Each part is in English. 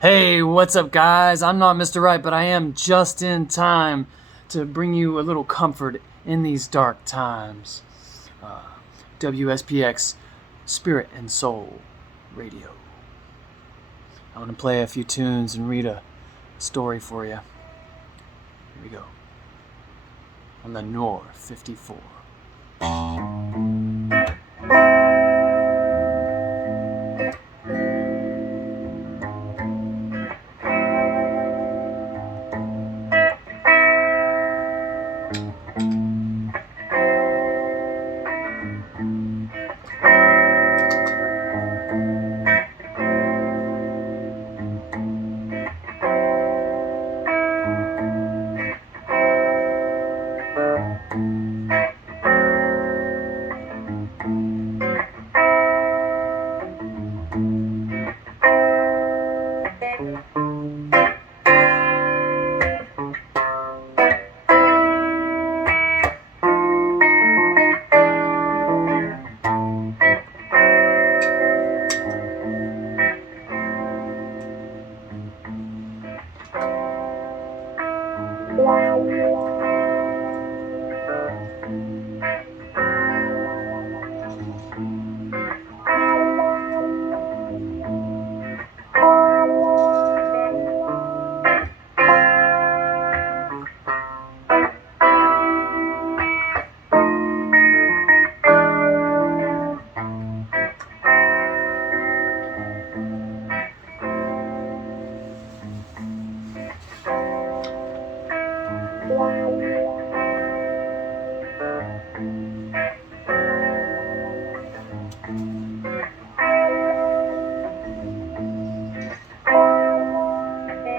Hey, what's up, guys? I'm not Mr. Right, but I am just in time to bring you a little comfort in these dark times. WSPX Spirit and Soul Radio. I want to play a few tunes and read a story for you. Here we go. On the Noir 54.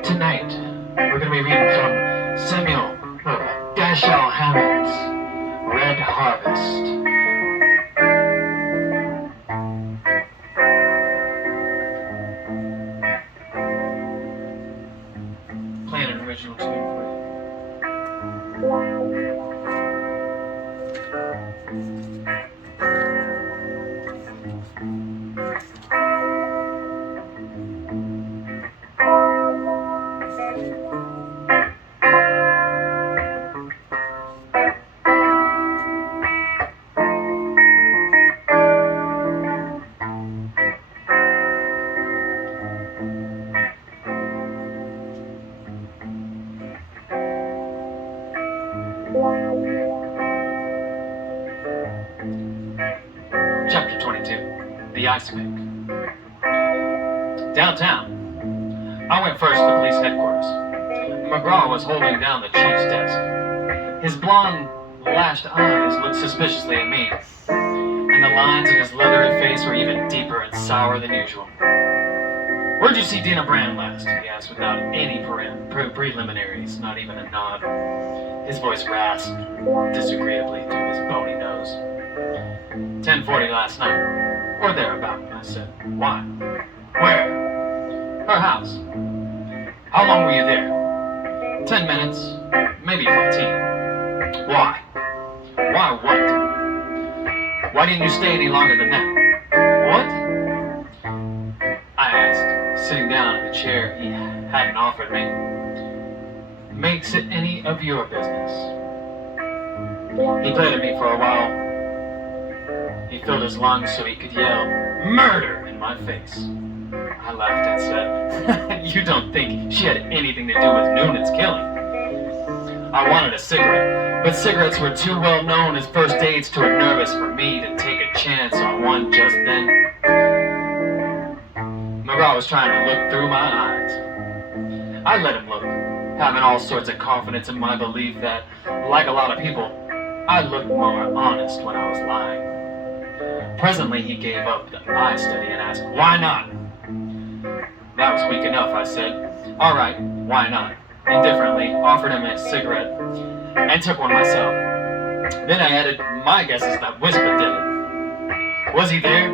Tonight, we're going to be reading from Dashiell Hammett's Red Harvest. Playing an original tune for you. Chapter 22, The Ice Pick. Downtown. I went first to police headquarters. McGraw was holding down the chief's desk. His blonde, lashed eyes looked suspiciously at me, and the lines in his leathery face were even deeper and sour than usual. "Where'd you see Dina Brand last?" he asked without any preliminaries, not even a nod. His voice rasped disagreeably through his bony nose. 10:40 last night, or thereabout, I said. "Why? Where?" "Her house." "How long were you there?" 10 minutes, maybe 15. "Why?" "Why what?" "Why didn't you stay any longer than that?" "What?" I asked, sitting down in the chair he hadn't offered me. "Makes it any of your business?" He glared at me for a while. He filled his lungs so he could yell, "Murder!" in my face. I laughed and said, "You don't think she had anything to do with Noonan's killing?" I wanted a cigarette, but cigarettes were too well known as first aids to a nervous for me to take a chance on one just then. McGraw was trying to look through my eyes. I let him look, having all sorts of confidence in my belief that, like a lot of people, I looked more honest when I was lying. Presently, he gave up the eye study and asked, "Why not?" That was weak enough, I said. "All right, why not?" Indifferently offered him a cigarette and took one myself. Then I added my guesses that Whisper did it. Was he there?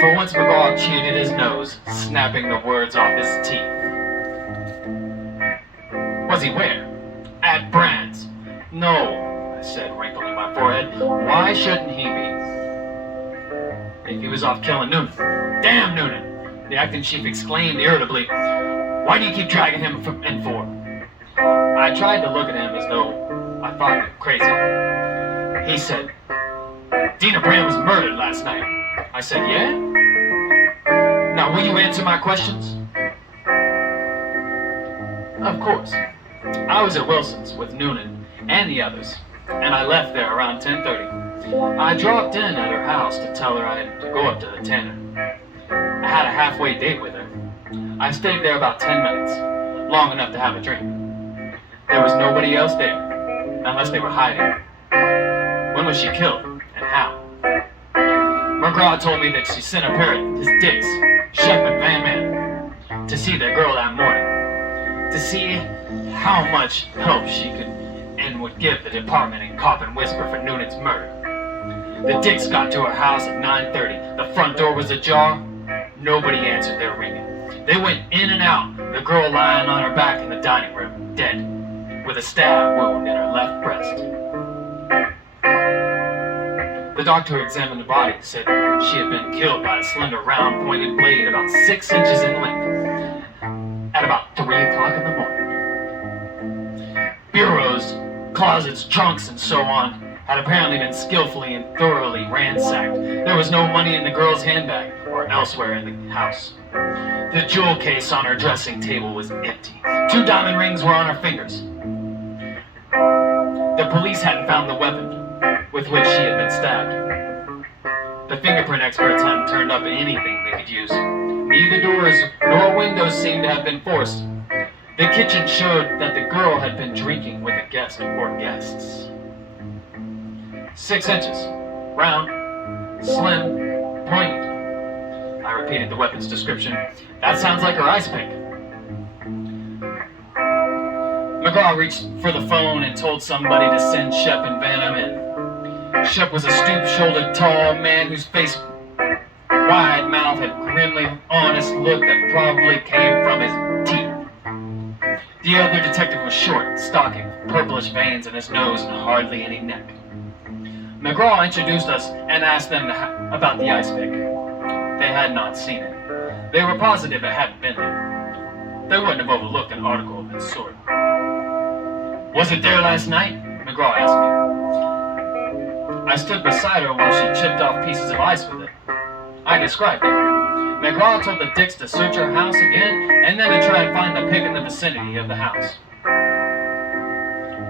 For once McGraw cheated his nose, snapping the words off his teeth. Was he where? At Brand's. No, I said, wrinkling my forehead. Why shouldn't he be? If he was off killing Noonan. Damn Noonan! The acting chief exclaimed irritably, "Why do you keep dragging him in for?" I tried to look at him as though I thought him crazy. He said, "Dina Brand was murdered last night." I said, "Yeah? Now will you answer my questions?" Of course. I was at Wilson's with Noonan and the others, and I left there around 10:30. I dropped in at her house to tell her I had to go up to the Tanner. I had a halfway date with her. I stayed there about 10 minutes, long enough to have a drink. There was nobody else there, unless they were hiding. When was she killed, and how? McGraw told me that she sent a pair of his dicks, Shep and Van Man, to see their girl that morning, to see how much help she could and would give the department in Cop and Whisper for Noonan's murder. The dicks got to her house at 9:30. The front door was ajar. Nobody answered their ringing. They went in and out, the girl lying on her back in the dining room, dead, with a stab wound in her left breast. The doctor who examined the body said she had been killed by a slender, round, pointed blade about 6 inches in length at about 3 o'clock in the morning. Bureaus, closets, trunks, and so on had apparently been skillfully and thoroughly ransacked. There was no money in the girl's handbag or elsewhere in the house. The jewel case on her dressing table was empty. 2 diamond rings were on her fingers. The police hadn't found the weapon with which she had been stabbed. The fingerprint experts hadn't turned up anything they could use. Neither doors nor windows seemed to have been forced. The kitchen showed that the girl had been drinking with a guest or guests. 6 inches, round, slim, pointed. I repeated the weapon's description. That sounds like her ice pick. McGraw reached for the phone and told somebody to send Shep and Van in. Shep was a stoop-shouldered, tall man whose face, wide mouth, had a grimly honest look that probably came from his teeth. The other detective was short, stocky, purplish veins in his nose and hardly any neck. McGraw introduced us and asked them about the ice pick. They had not seen it. They were positive it hadn't been there. They wouldn't have overlooked an article of its sort. "Was it there last night?" McGraw asked me. I stood beside her while she chipped off pieces of ice with it. I described it. McGraw told the dicks to search her house again and then to try and find the pick in the vicinity of the house.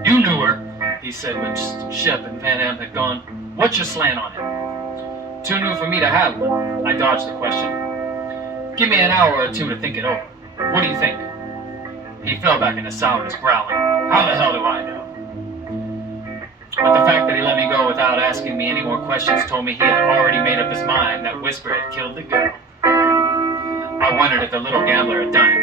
"You knew her," he said when Shep and Van Am had gone. "What's your slant on it?" "Too new for me to have one." I dodged the question. "Give me an hour or 2 to think it over. What do you think?" He fell back into sourness, growling, "How the hell do I know?" But the fact that he let me go without asking me any more questions told me he had already made up his mind that Whisper had killed the girl. I wondered if the little gambler had done it,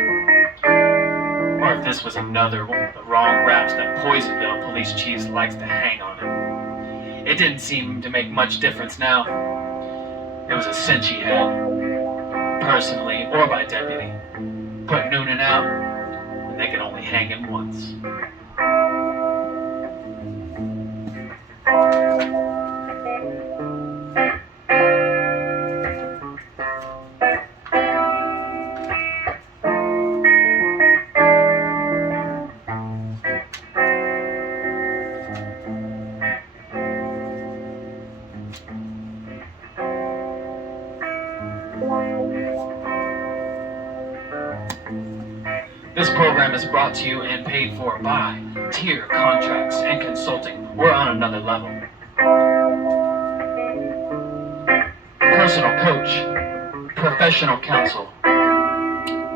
or if this was another one of the wrong raps that Poisonville police chiefs likes to hang on him. It didn't seem to make much difference now. It was a cinch he had, personally or by deputy. Put Noonan out, and they could only hang him once. This program is brought to you and paid for by Tier Contracts and Consulting. We're on another level. Personal coach, professional counsel,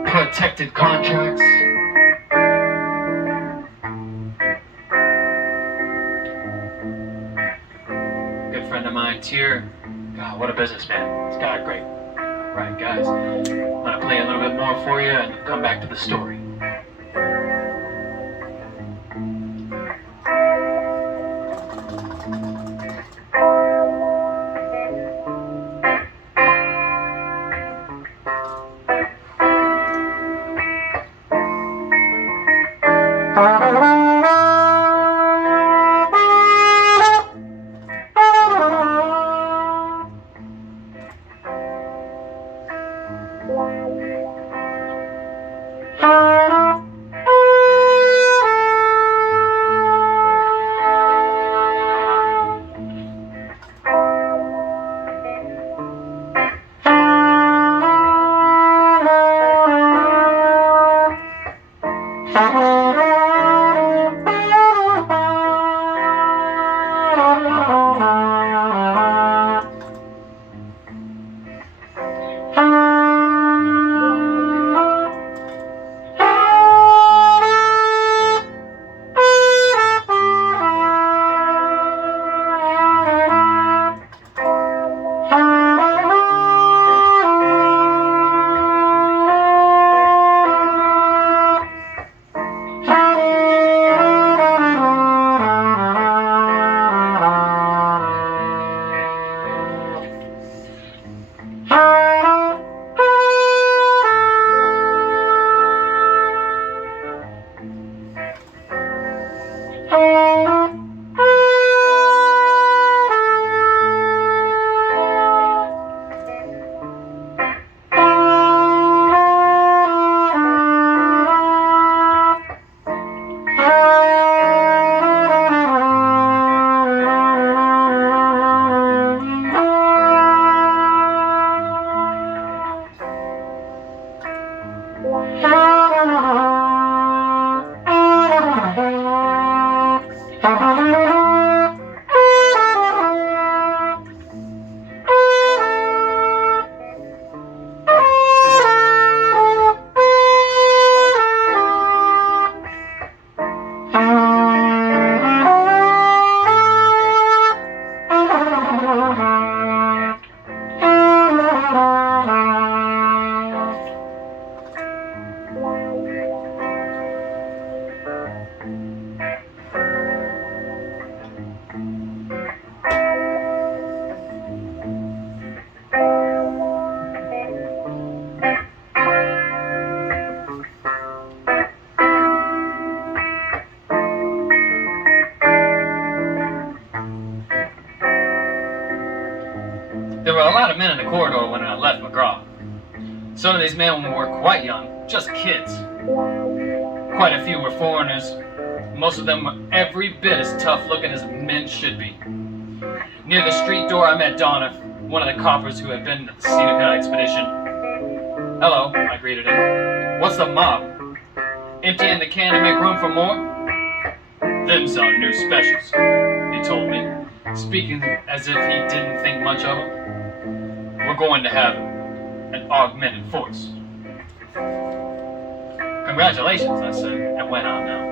protected contracts. Good friend of mine, Tier. God, what a businessman. This guy great. Right, guys. I'm gonna play a little bit more for you and come back to the story. There were a lot of men in the corridor when I left McGraw. Some of these men were quite young, just kids. Quite a few were foreigners. Most of them were every bit as tough looking as men should be. Near the street door I met Donna, one of the coppers who had been at the Cedar Hill expedition. "Hello," I greeted him. "What's the mob? Emptying the can to make room for more?" "Them's our new specials," he told me, speaking as if he didn't think much of them. "We're going to have an augmented force." "Congratulations," I said, and went on now.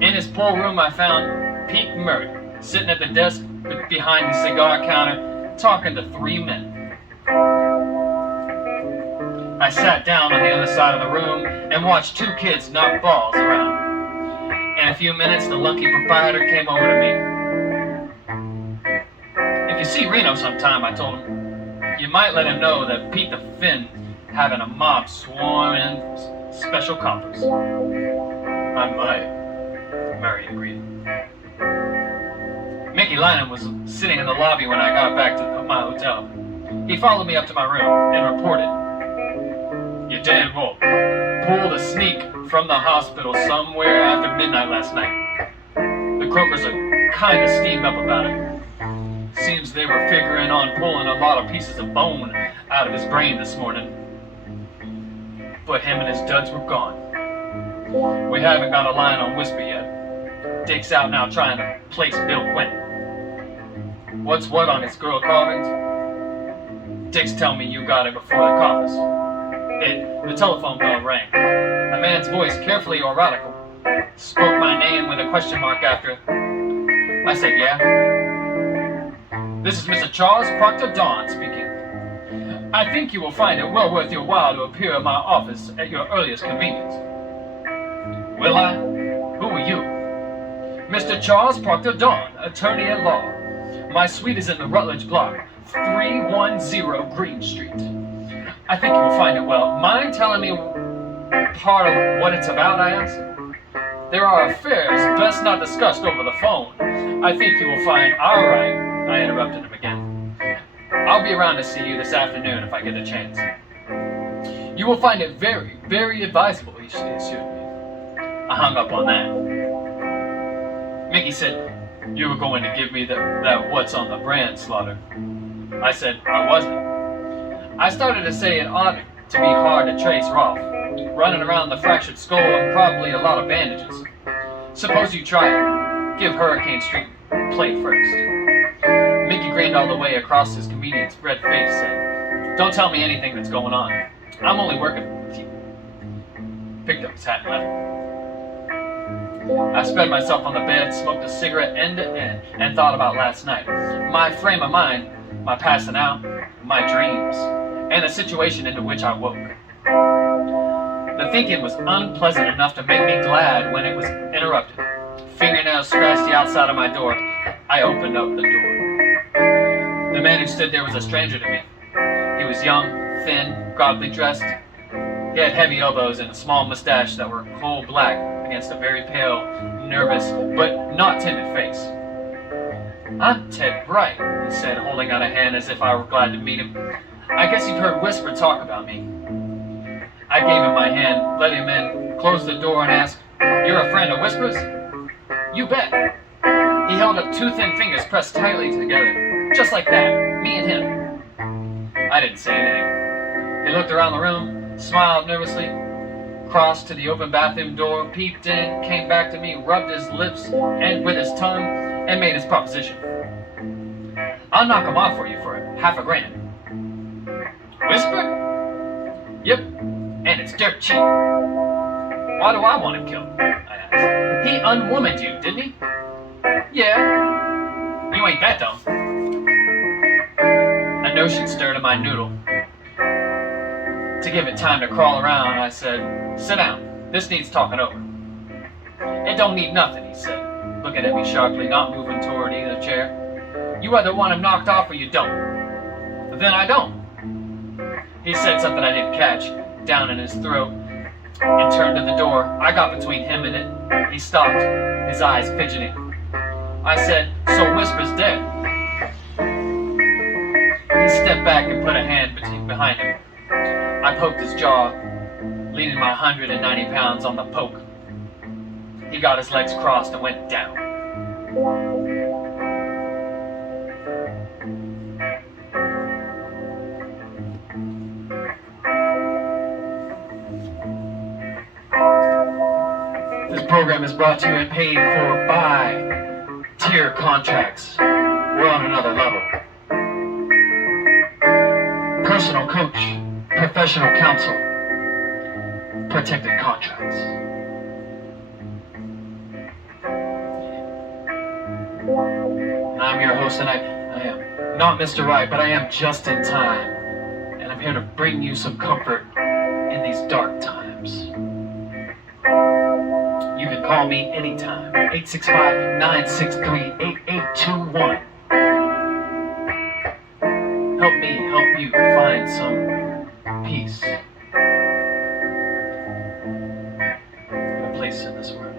In his pool room I found Pete Murray, sitting at the desk behind the cigar counter, talking to 3 men. I sat down on the other side of the room and watched 2 kids knock balls around. In a few minutes, the lucky proprietor came over to me. "If you see Reno sometime," I told him, "you might let him know that Pete the Finn having a mob swarm in special coppers." "I might," Murray agreed. Mickey Lynham was sitting in the lobby when I got back to my hotel. He followed me up to my room and reported, "You Dan Wolf pulled a sneak from the hospital somewhere after midnight last night. The Crokers are kind of steamed up about it. Seems they were figuring on pulling a lot of pieces of bone out of his brain this morning. But him and his duds were gone. We haven't got a line on Whisper yet. Dick's out now trying to place Bill Quinn. What's what on his girl carvings? Dick's telling me you got it before the coppers." The telephone bell rang. A man's voice, carefully erotical, spoke my name with a question mark after. I said, "Yeah." "This is Mr. Charles Proctor Dawn speaking. I think you will find it well worth your while to appear in my office at your earliest convenience." "Will I? Who are you?" "Mr. Charles Proctor Dawn, attorney at law. My suite is in the Rutledge block, 310 Green Street. I think you will find it well. Mind telling me part of what it's about?" I asked. "There are affairs best not discussed over the phone. I think you will find..." "All right," I interrupted him again. "I'll be around to see you this afternoon if I get a chance." You will find it very, very advisable, he assured me. I hung up on that. Mickey said, you were going to give me that what's on the brand slaughter. I said, I wasn't. I started to say it ought to be hard to trace Rolf, running around the fractured skull and probably a lot of bandages. Suppose you try it. Give Hurricane Street play first. Mickey grinned all the way across his comedian's red face, said, don't tell me anything that's going on. I'm only working with you. Picked up his hat and left. I spread myself on the bed, smoked a cigarette end to end, and thought about last night. My frame of mind, my passing out, my dreams, and the situation into which I woke. The thinking was unpleasant enough to make me glad when it was interrupted. Fingernails scratched the outside of my door. I opened up the door. The man who stood there was a stranger to me. He was young, thin, gaudily dressed. He had heavy elbows and a small mustache that were coal black against a very pale, nervous, but not timid face. I'm Ted Bright, he said, holding out a hand as if I were glad to meet him. I guess you've heard Whisper talk about me. I gave him my hand, let him in, closed the door, and asked, you're a friend of Whisper's? You bet. He held up two thin fingers pressed tightly together, just like that, me and him. I didn't say anything. He looked around the room, smiled nervously, crossed to the open bathroom door, peeped in, came back to me, rubbed his lips and with his tongue, and made his proposition. I'll knock him off for you for $5,000. Whisper? Yep, and it's dirt cheap. Why do I want him killed? I asked. He unwomaned you, didn't he? Yeah. You ain't that dumb. A notion stirred in my noodle. To give it time to crawl around, I said, sit down. This needs talking over. It don't need nothing, he said, looking at me sharply, not moving toward either chair. You either want him knocked off or you don't. Then I don't. He said something I didn't catch, down in his throat, and turned to the door. I got between him and it. He stopped, his eyes fidgeting. I said, so Whisper's dead. He stepped back and put a hand behind him. I poked his jaw, leaning my 190 pounds on the poke. He got his legs crossed and went down. This program is brought to you and paid for by tier contracts. We're on another level. Personal coach, professional counsel, protected contracts. And I'm your host, and I am not Mr. Right, but I am just in time. And I'm here to bring you some comfort in these dark times. You can call me anytime, 865-963-8821. Help me help you find some peace and a place in this world.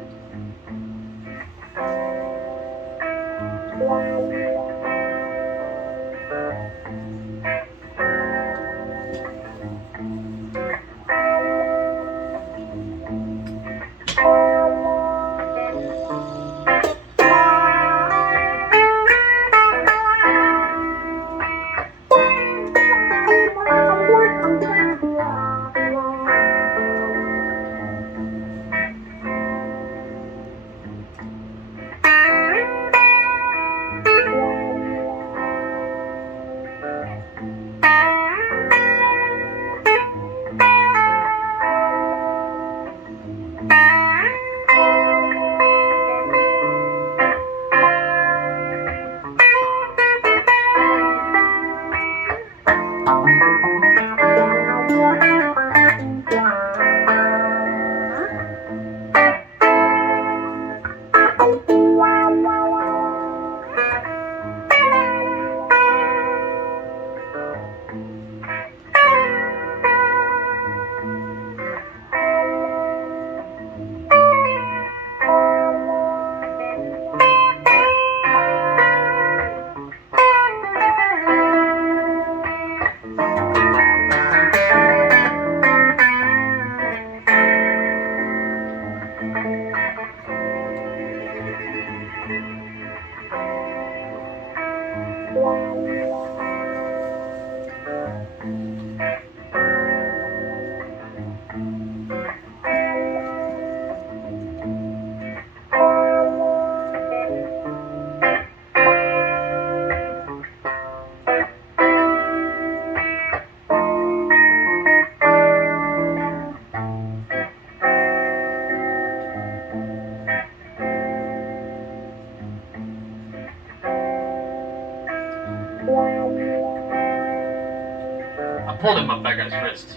pulled him up that guy's wrist,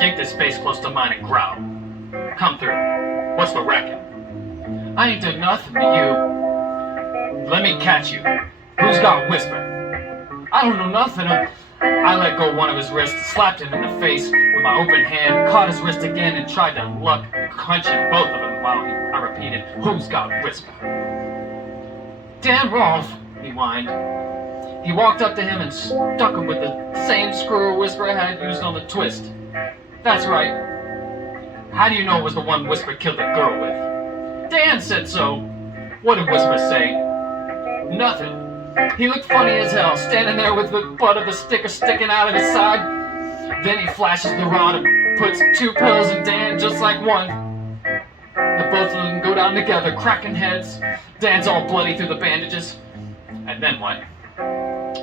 yanked his face close to mine and growled. Come through. What's the racket? I ain't done nothing to you. Let me catch you. Who's got Whisper? I don't know nothing. I let go one of his wrists, slapped him in the face with my open hand, caught his wrist again, and tried to luck, crunching both of them while I repeated, who's got Whisper? Dan Rolfe, he whined. He walked up to him and stuck him with the same screw Whisper had used on the twist. That's right. How do you know it was the one Whisper killed the girl with? Dan said so. What did Whisper say? Nothing. He looked funny as hell, standing there with the butt of the sticker sticking out of his side. Then he flashes the rod and puts 2 pills in Dan just like one. The both of them go down together, cracking heads. Dan's all bloody through the bandages. And then what?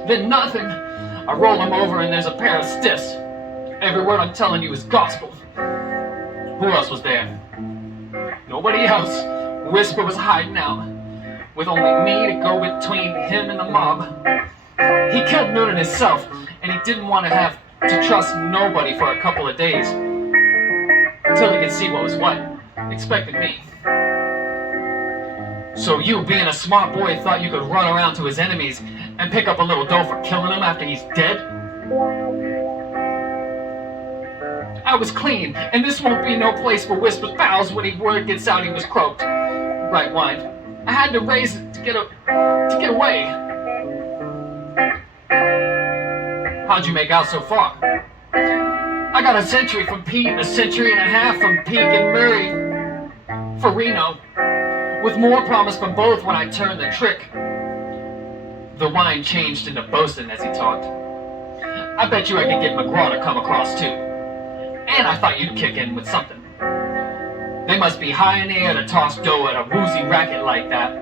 Then nothing. I roll him over and there's a pair of stiffs. Every word I'm telling you is gospel. Who else was there? Nobody else. Whisper was hiding out, with only me to go between him and the mob. He killed Noonan himself, and he didn't want to have to trust nobody for a couple of days, until he could see what was what, expecting me. So you, being a smart boy, thought you could run around to his enemies and pick up a little dough for killing him after he's dead? I was clean, and this won't be no place for Whisper's pals when word gets out he was croaked. Right whined. I had to raise it to get away. How'd you make out so far? I got a century from Pete and a century and a half from Peake and Murray for Reno, with more promise from both when I turned the trick. The whine changed into boasting as he talked. I bet you I could get McGraw to come across too. And I thought you'd kick in with something. They must be high in the air to toss dough at a woozy racket like that.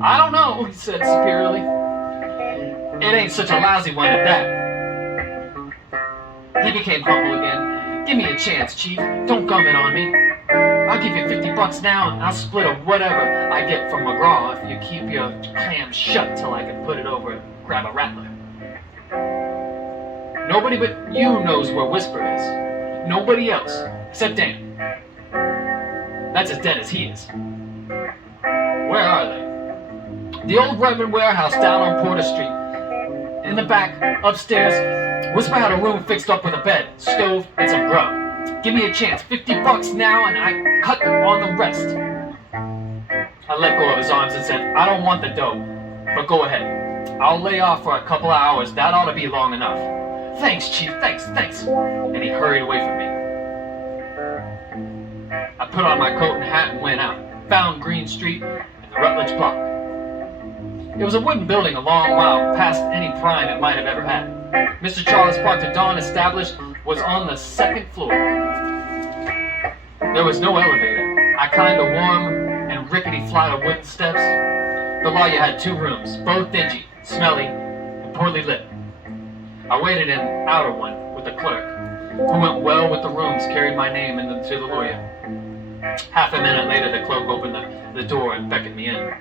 I don't know, he said superiorly. It ain't such a lousy one at that. He became humble again. Give me a chance, Chief. Don't gum it on me. I'll give you $50 now and I'll split a whatever I get from McGraw if you keep your clam shut till I can put it over and grab a rattler. Nobody but you knows where Whisper is. Nobody else, except Dan. That's as dead as he is. Where are they? The old Redmond warehouse down on Porter Street. In the back, upstairs, Whisper had a room fixed up with a bed, stove, and some grub. Give me a chance, $50 now, and I cut on the rest. I let go of his arms and said, I don't want the dough, but go ahead. I'll lay off for a couple of hours, that ought to be long enough. Thanks, Chief, thanks. And he hurried away from me. I put on my coat and hat and went out, found Green Street and the Rutledge Block. It was a wooden building a long while past any prime it might have ever had. Mr. Charles Proctor Dawn established was on the 2nd floor. There was no elevator. I climbed a warm and rickety flight of wooden steps. The lawyer had 2 rooms, both dingy, smelly, and poorly lit. I waited in an outer one with the clerk, who went well with the rooms, carried my name into the lawyer. Half a minute later, the clerk opened the door and beckoned me in.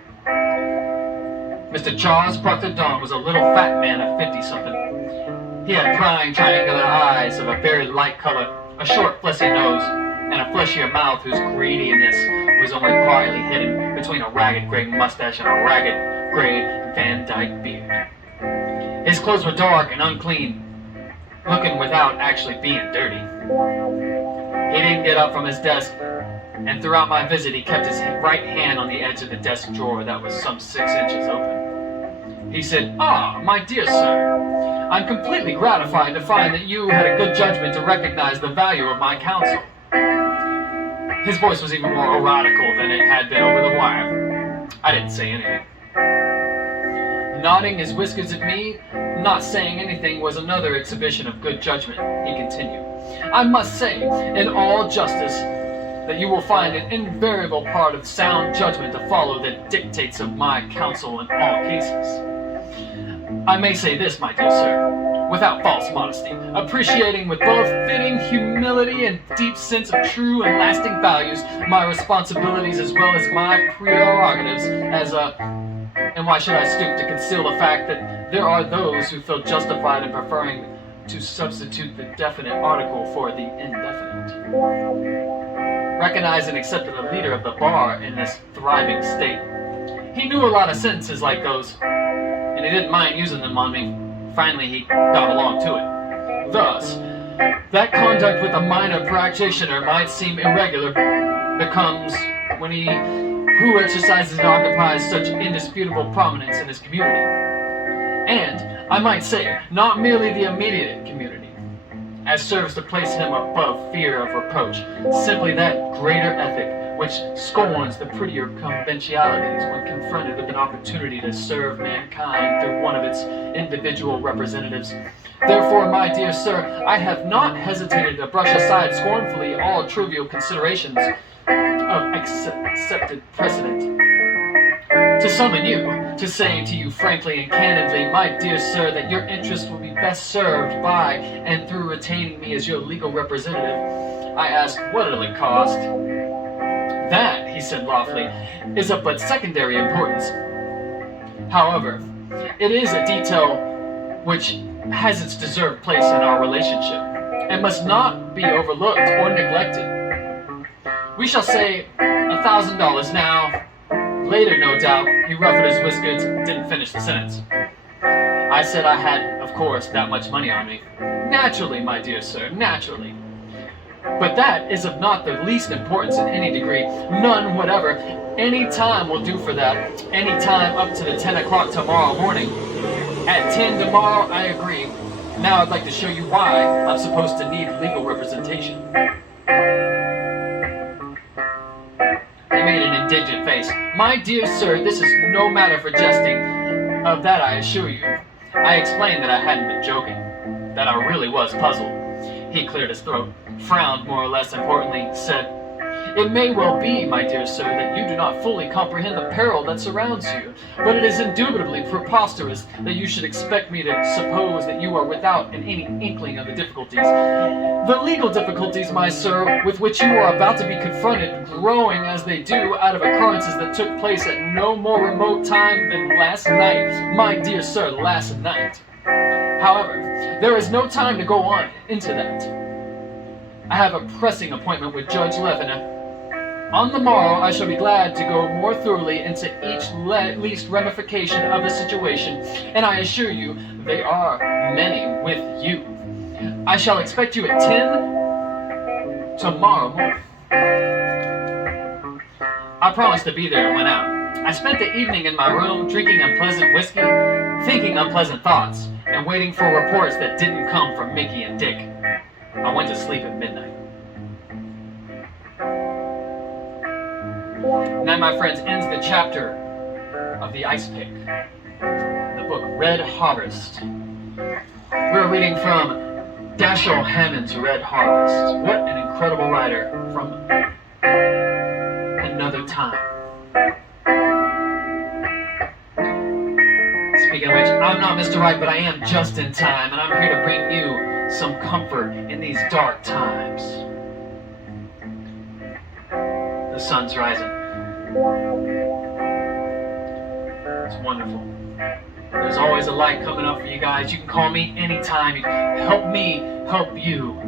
Mr. Charles Proctor Dawn was a little fat man of 50-something. He had prying triangular eyes of a very light color, a short fleshy nose, and a fleshier mouth whose greediness was only partly hidden between a ragged gray mustache and a ragged gray Van Dyke beard. His clothes were dark and unclean, looking without actually being dirty. He didn't get up from his desk, and throughout my visit he kept his right hand on the edge of the desk drawer that was some 6 inches open. He said, my dear sir, I'm completely gratified to find that you had a good judgment to recognize the value of my counsel. His voice was even more oratical than it had been over the wire. I didn't say anything. Nodding his whiskers at me, not saying anything was another exhibition of good judgment, he continued. I must say, in all justice, that you will find an invariable part of sound judgment to follow the dictates of my counsel in all cases. I may say this, my dear sir, without false modesty, appreciating with both fitting humility and deep sense of true and lasting values my responsibilities as well as my prerogatives as a... And why should I stoop to conceal the fact that there are those who feel justified in preferring to substitute the definite article for the indefinite. Recognized and accepted a leader of the bar in this thriving state. He knew a lot of sentences like those, and he didn't mind using them on me. Finally, he got along to it. Thus, that conduct with a minor practitioner might seem irregular becomes when he who exercises and occupies such indisputable prominence in his community. And, I might say, not merely the immediate community, as serves to place him above fear of reproach, simply that greater ethic which scorns the prettier conventionalities when confronted with an opportunity to serve mankind through one of its individual representatives. Therefore, my dear sir, I have not hesitated to brush aside scornfully all trivial considerations of accepted precedent, to summon you, to say to you frankly and candidly, my dear sir, that your interest will be best served by and through retaining me as your legal representative. I asked, what it'll it cost? That, he said loftily, is of but secondary importance. However, it is a detail which has its deserved place in our relationship, and must not be overlooked or neglected. We shall say $1,000 now. Later, no doubt, he ruffled his whiskers and didn't finish the sentence. I said I had, of course, that much money on me. Naturally, my dear sir, naturally. But that is of not the least importance in any degree, none whatever. Any time will do for that, any time up to the 10 o'clock tomorrow morning. At 10 tomorrow, I agree. Now I'd like to show you why I'm supposed to need legal representation. He made an indignant face. My dear sir, this is no matter for jesting. Of that I assure you. I explained that I hadn't been joking, that I really was puzzled. He cleared his throat, frowned more or less importantly, said, it may well be, my dear sir, that you do not fully comprehend the peril that surrounds you, but it is indubitably preposterous that you should expect me to suppose that you are without any inkling of the difficulties. The legal difficulties, my sir, with which you are about to be confronted, growing as they do out of occurrences that took place at no more remote time than last night, my dear sir, last night. However, there is no time to go on into that. I have a pressing appointment with Judge Levin. On the morrow, I shall be glad to go more thoroughly into each least ramification of the situation, and I assure you, they are many with you. I shall expect you at 10 tomorrow morning. I promised to be there and went out. I spent the evening in my room drinking unpleasant whiskey, thinking unpleasant thoughts, and waiting for reports that didn't come from Mickey and Dick. I went to sleep at midnight. Now, my friends, ends the chapter of The Ice Pick, the book Red Harvest. We're reading from Dashiell Hammett's Red Harvest. What an incredible writer from another time. Speaking of which, I'm not Mr. Right, but I am just in time, and I'm here to bring you some comfort in these dark times. The sun's rising. It's wonderful. There's always a light coming up for you guys. You can call me anytime. You can help me help you.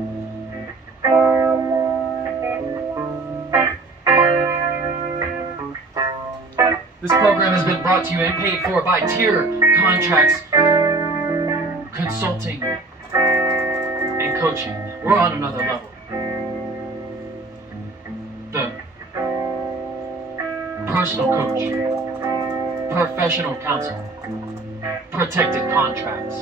This program has been brought to you and paid for by Tier Contracts Consulting and Coaching. We're on another level. The personal coach, professional counsel, protected contracts.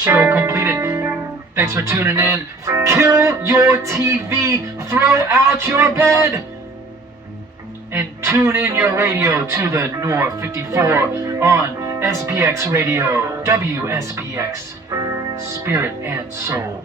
show completed. Thanks for tuning in. Kill your TV, throw out your bed, and tune in your radio to the Noir 54 on SPX Radio, WSPX, Spirit and Soul.